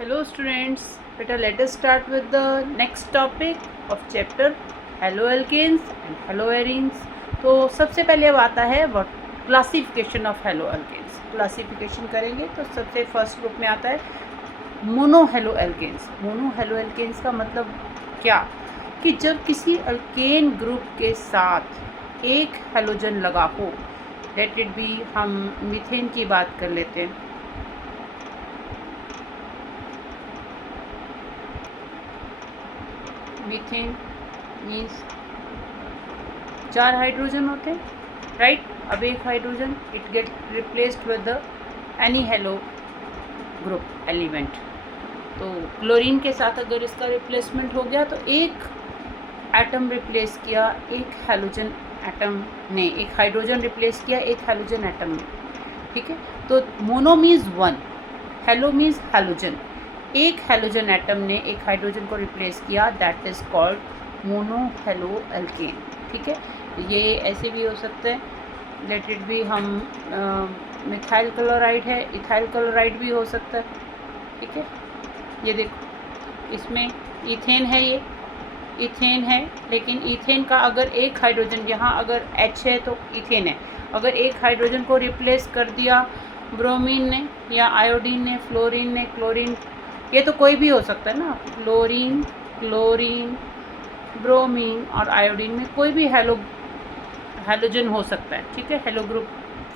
Hello students, better let us start with the next topic of chapter haloalkanes and haloarenes. तो सबसे पहले अब आता है what classification of haloalkanes. Classification करेंगे तो सबसे फर्स्ट ग्रुप में आता है मोनोहेलोएल्केन्स. मोनोहेलोएल्केन्स का मतलब क्या कि जब किसी अल्केन ग्रुप के साथ एक हेलोजन लगा हो, लेट इट बी, हम मीथेन की बात कर लेते हैं. मीथेन मीन्स 4 हाइड्रोजन होते हैं, राइट. अब एक hydrogen it get replaced with the any hello group element. तो क्लोरीन के साथ अगर इसका रिप्लेसमेंट हो गया तो एक एटम रिप्लेस किया एक हेलोजन एटम ने, एक हाइड्रोजन रिप्लेस किया एक हेलोजन एटम ने, ठीक है. तो mono means 1, hello means halogen. एक हेलोजन एटम ने एक हाइड्रोजन को रिप्लेस किया, दैट इज़ कॉल्ड मोनोहेलोएल्केन, ठीक है. ये ऐसे भी हो सकते हैं, लेट इट बी, हम मिथाइल क्लोराइड है, इथाइल क्लोराइड भी हो सकता है, ठीक है. ये देखो इसमें इथेन है, ये इथेन है, लेकिन इथेन का अगर एक हाइड्रोजन, यहाँ अगर H है तो इथेन है, अगर एक हाइड्रोजन को रिप्लेस कर दिया ब्रोमीन ने या आयोडीन ने, फ्लोरीन ने, क्लोरीन, ये तो कोई भी हो सकता है ना, फ्लोरीन, क्लोरीन, ब्रोमीन और आयोडीन में कोई भी हेलोजन हो सकता है, ठीक है, हेलो ग्रुप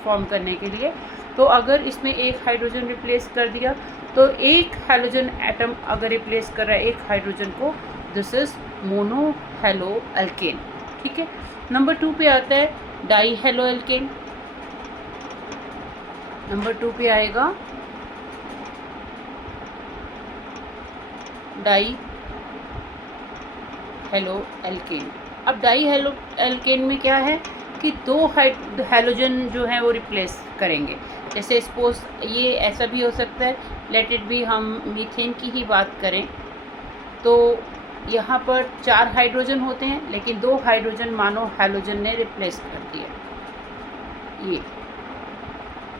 फॉर्म करने के लिए. तो अगर इसमें एक हाइड्रोजन रिप्लेस कर दिया तो एक हेलोजन एटम अगर रिप्लेस कर रहा है एक हाइड्रोजन को, दिस इज मोनोहेलोएल्केन, ठीक है. नंबर 2 पे आता है डाईहेलोएल्केन. नंबर 2 पे आएगा डाईहेलोएल्केन. अब डाईहेलोएल्केन में क्या है कि 2 हेलोजन जो हैं वो रिप्लेस करेंगे. जैसे सपोज ये ऐसा भी हो सकता है, लेट इट बी, हम मीथेन की ही बात करें तो यहाँ पर 4 हाइड्रोजन होते हैं, लेकिन 2 हाइड्रोजन मानो हेलोजन ने रिप्लेस कर दिया ये,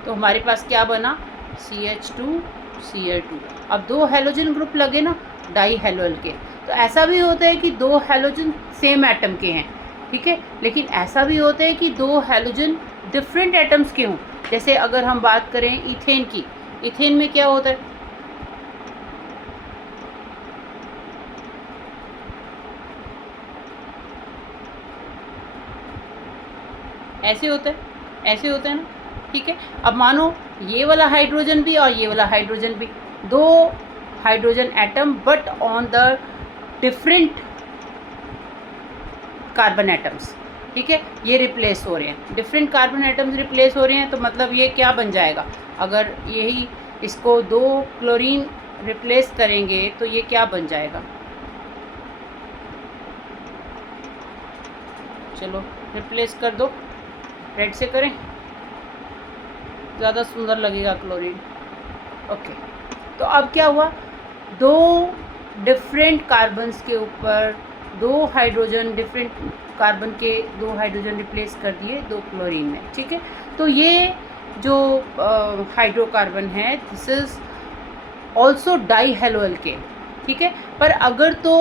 तो हमारे पास क्या बना, CH2 Cl2. अब 2 हेलोजन ग्रुप लगे ना, डाईहेलोएल्केन. तो ऐसा भी होता है कि 2 हेलोजन सेम एटम के हैं, ठीक है, लेकिन ऐसा भी होता है कि 2 हेलोजन डिफरेंट एटम्स के हों. जैसे अगर हम बात करें इथेन की, इथेन में क्या होता है, ऐसे होता है, ऐसे होता है ना, ठीक है. अब मानो ये वाला हाइड्रोजन भी और ये वाला हाइड्रोजन भी, 2 hydrogen atom but on the different carbon atoms, ठीक है, ये रिप्लेस हो रहे हैं, डिफरेंट कार्बन एटम्स रिप्लेस हो रहे हैं. तो मतलब ये क्या बन जाएगा, अगर यही इसको 2 क्लोरीन रिप्लेस करेंगे तो ये क्या बन जाएगा, चलो रिप्लेस कर दो, रेड से करें, ज़्यादा सुंदर लगेगा क्लोरीन. ओके, तो अब क्या हुआ, 2 डिफरेंट कार्बन्स के ऊपर 2 हाइड्रोजन, डिफरेंट कार्बन के 2 हाइड्रोजन रिप्लेस कर दिए 2 क्लोरीन में, ठीक है. तो ये जो हाइड्रोकार्बन है, दिस इज़ ऑल्सो डाईहेलोएल्केन, ठीक है. पर अगर तो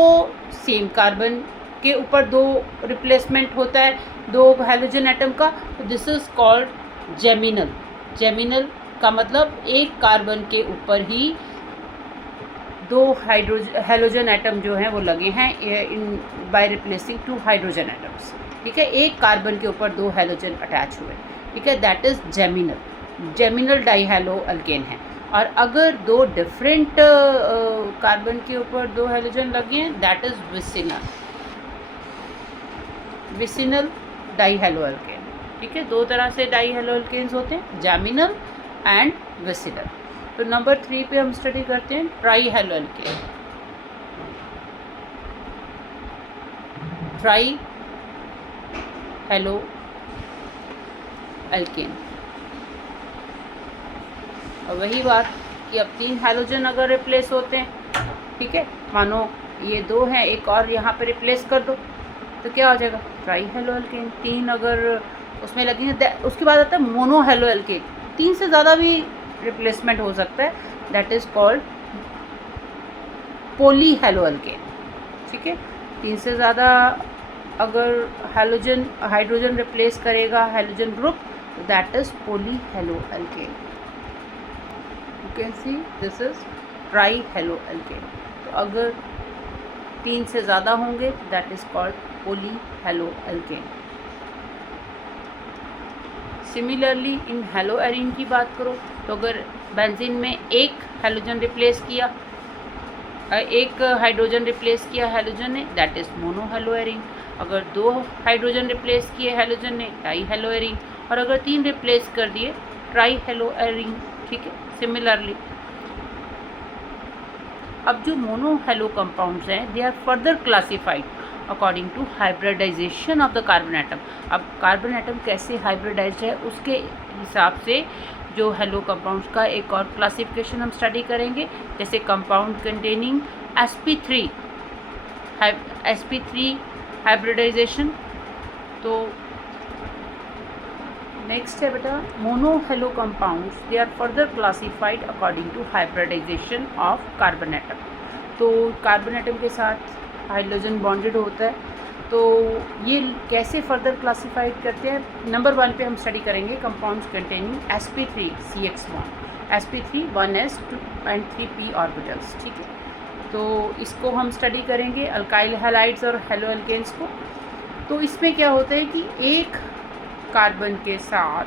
सेम कार्बन के ऊपर 2 रिप्लेसमेंट होता है 2 हेलोजन एटम का, तो this is called geminal. Geminal का मतलब एक कार्बन के ऊपर ही 2 हेलोजन एटम जो हैं वो लगे हैं in by replacing 2 hydrogen atoms, ठीक है, एक कार्बन के ऊपर 2 हेलोजन अटैच हुए, ठीक है, दैट इज़ जेमिनल. जेमिनल डाईहेलोएल्केन है. और अगर 2 डिफरेंट कार्बन के ऊपर 2 हेलोजन लगे हैं, दैट इज़ विसिनल. विसिनल डाईहेलोएल्केन, ठीक है. 2 तरह से डाईहेलोएल्केन्स होते हैं, जेमिनल एंड विसिनल. तो नंबर 3 पे हम स्टडी करते हैं ट्राईहेलोएल्केन. ट्राईहेलोएल्केन, और वही बात कि अब 3 हेलोजन अगर रिप्लेस होते हैं, ठीक है, मानो ये 2 हैं, एक और यहाँ पे रिप्लेस कर दो तो क्या हो जाएगा, ट्राईहेलोएल्केन. 3 अगर उसमें लगेंगे, उसके बाद आता है मोनोहेलोएल्केन. 3 से ज़्यादा भी रिप्लेसमेंट हो सकता है, that is called poly halo alkane. ठीक है, 3 से ज़्यादा अगर हाइड्रोजन रिप्लेस करेगा hydrogen group, that is poly halo alkane. You can see this is tri halo alkane. तो अगर 3 से ज़्यादा होंगे that is called poly halo alkane. Similarly in halo arene की बात करो तो अगर बेंजीन में एक हाइड्रोजन रिप्लेस किया, एक हाइड्रोजन रिप्लेस किया हाइड्रोजन ने, that is mono hello arene. अगर 2 हाइड्रोजन रिप्लेस किए हाइड्रोजन ने, डाई हेलो एरीन। और अगर 3 रिप्लेस कर दिए, ट्राई हेलो एरीन। ठीक है, सिमिलरली अब जो मोनो हेलो कंपाउंड्स हैं, they are further classified according to hybridization of the carbon atom. अब कार्बन एटम कैसे हाइब्रिडाइज्ड है उसके हिसाब से जो हेलो कंपाउंड्स का एक और क्लासिफिकेशन हम स्टडी करेंगे, जैसे कंपाउंड कंटेनिंग sp3 हाइब्रिडाइजेशन। तो नेक्स्ट है बेटा mono halo compounds, they are further classified according to hybridization of carbon atom. तो कार्बन एटम के साथ हाइड्रोजन बॉन्डेड होता है, तो ये कैसे फर्दर क्लासिफाइड करते हैं। नंबर 1 पे हम स्टडी करेंगे compounds containing sp3 CX1, sp3 1s 2 and 3p orbitals. ठीक है, तो इसको हम स्टडी करेंगे अल्काइल हैलाइड्स और हेलो एल्केन्स को। तो इसमें क्या होता है कि एक कार्बन के साथ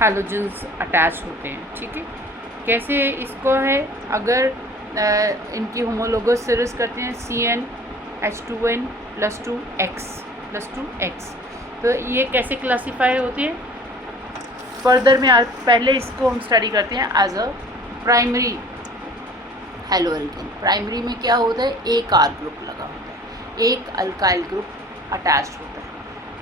हैलोजन्स अटैच होते हैं। ठीक है, कैसे इसको है, अगर इनकी होमोलोगस सीरीज करते हैं CnH2n +2x, तो ये कैसे क्लासीफाई होती है फर्दर में। पहले इसको हम स्टडी करते हैं as a primary halo alkane. Primary में क्या होता है, एक R ग्रुप लगा होता है, एक अल्काइल ग्रुप अटैच्ड होता है।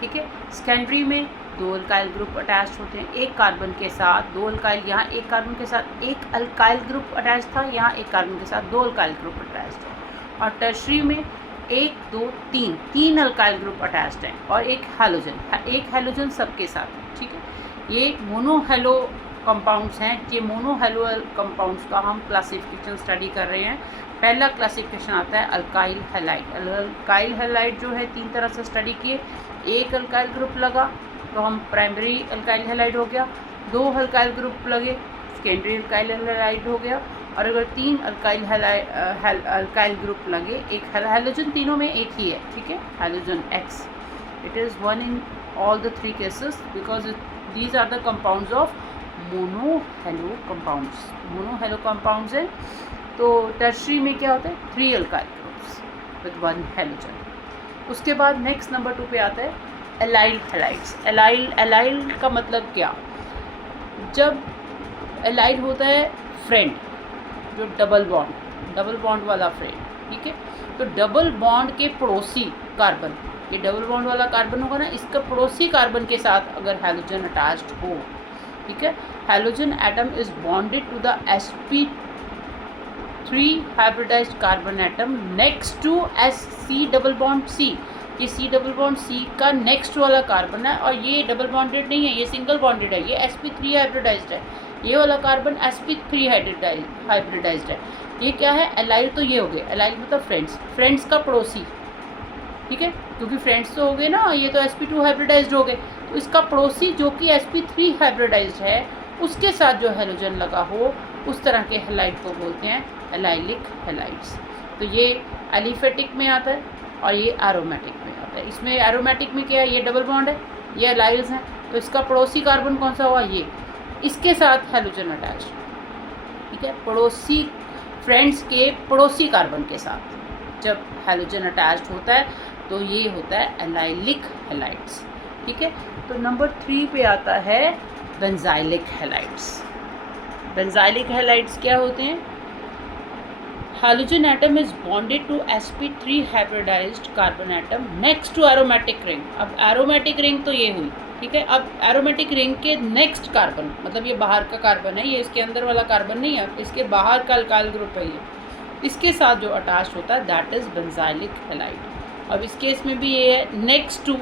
ठीक है, सेकेंडरी में 2 अल्काइल ग्रुप अटैच होते हैं, एक कार्बन के साथ 2 अल्काइल, यहाँ एक कार्बन के साथ एक अल्काइल ग्रुप अटैच था, यहाँ एक कार्बन के साथ 2 अल्काइल ग्रुप अटैच है। और टर्शरी में 1 2 3 अल्काइल ग्रुप अटैच्ड हैं और एक हैलोजन सबके साथ है। ठीक है, ये मोनो हेलो कंपाउंड्स हैं। ये मोनो हेलो कंपाउंड्स का हम क्लासिफिकेशन स्टडी कर रहे हैं। पहला क्लासिफिकेशन आता है अल्काइल हैलाइड। अल्काइल हैलाइड जो है 3 तरह से स्टडी किए, एक अल्काइल ग्रुप लगा तो हम प्राइमरी अल्काइल हैलाइड हो गया, 2 अल्काइल ग्रुप लगे सेकेंडरी अल्काइल हैलाइड हो गया, और अगर 3 अल्काइल ग्रुप लगे, एक हैलोजन तीनों में एक ही है। ठीक है, halogen X, it is 1 in all the 3 cases because these are the compounds of mono halo compounds. Mono halo compounds है। तो टर्शरी में क्या होता है, 3 अल्काइल ग्रुप्स विद 1 हैलोजन। उसके बाद नेक्स्ट नंबर 2 पे आता है एलाइल हैलाइड्स। एलाइल का मतलब क्या, जब एलाइड होता है फ्रेंड, जो डबल बॉन्ड वाला फ्रेंड। ठीक है, तो डबल बॉन्ड के पड़ोसी कार्बन, ये डबल बॉन्ड वाला कार्बन होगा ना, इसका पड़ोसी कार्बन के साथ अगर हैलोजन अटैच्ड हो। ठीक है, halogen atom is bonded to the sp3 hybridized carbon atom next to C double bond C। ये C डबल बॉन्ड C का नेक्स्ट वाला कार्बन है, और ये डबल बॉन्डेड नहीं है, ये सिंगल बॉन्डेड है, ये sp3 हाइब्रिडाइज्ड है। ये वाला कार्बन sp3 हाइब्रिडाइज्ड है। ये क्या है, एलाइल। तो ये हो गए, एलाइल मतलब फ्रेंड्स का पड़ोसी। ठीक है, क्योंकि फ्रेंड्स तो हो गए ना, ये तो sp2 हाइब्रिडाइज्ड हो गए, तो इसका पड़ोसी जो कि sp3 हाइब्रिडाइज्ड है, उसके साथ जो हैलोजन लगा हो, उस तरह के हैलाइड को बोलते हैं एलाइलिक हैलाइड्स। तो ये एलिफेटिक में आता है और ये एरोमेटिक में आता है। इसमें एरोमेटिक में क्या है, ये डबल बॉन्ड है, ये एलाइल्स हैं, तो इसका पड़ोसी कार्बन कौन सा हुआ, ये, इसके साथ हैलोजन अटैच। ठीक है, पड़ोसी फ्रेंड्स के पड़ोसी कार्बन के साथ जब हैलोजन अटैच्ड होता है तो ये होता है एलाइलिक हैलाइड्स। ठीक है, तो नंबर 3 पे आता है बेंजाइलिक हैलाइड्स। बेंजाइलिक हैलाइड्स क्या होते हैं, halogen atom is bonded to sp3 hybridized carbon atom next to aromatic ring. अब एरोमेटिक रिंग तो ये हुई। ठीक है, अब एरोमेटिक रिंग के नेक्स्ट कार्बन, मतलब ये बाहर का कार्बन है, ये इसके अंदर वाला कार्बन नहीं है, इसके बाहर का अल्काइल ग्रुप है ये, इसके साथ जो अटैच होता है दैट इज़ बेंजाइलिक हैलाइड। अब इस केस में भी ये है नेक्स्ट टू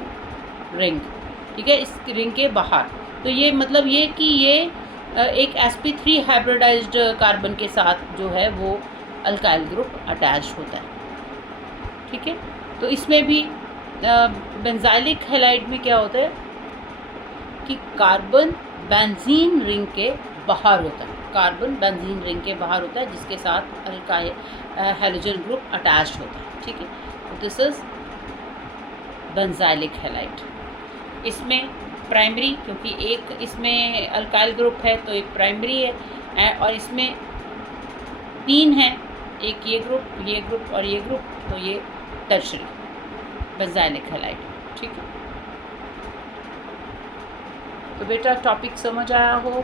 रिंग। ठीक है, इस रिंग के बाहर, तो ये मतलब ये कि ये एक sp3 हाइब्रिडाइज्ड कार्बन के साथ जो है वो अल्काइल ग्रुप अटैच होता है। ठीक है, तो इसमें भी बेंजाइलिक हैलाइड में क्या होता है कि कार्बन बेंजीन रिंग के बाहर होता है, कार्बन बेंजीन रिंग के बाहर होता है, जिसके साथ अल्काइल हैलोजन ग्रुप अटैच होता है। ठीक है, तो दिस इज बेंजाइलिक हैलाइड। इसमें प्राइमरी, क्योंकि एक इसमें अल्काइल ग्रुप है तो एक प्राइमरी है, और इसमें 3 हैं, एक ये ग्रुप और ये ग्रुप, तो ये टर्शरी बेंजाइलिक हैलाइड। ठीक है, तो बेटा टॉपिक समझ आया हो,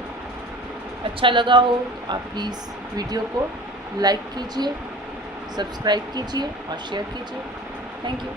अच्छा लगा हो तो आप प्लीज़ वीडियो को लाइक कीजिए, सब्सक्राइब कीजिए और शेयर कीजिए। Thank you.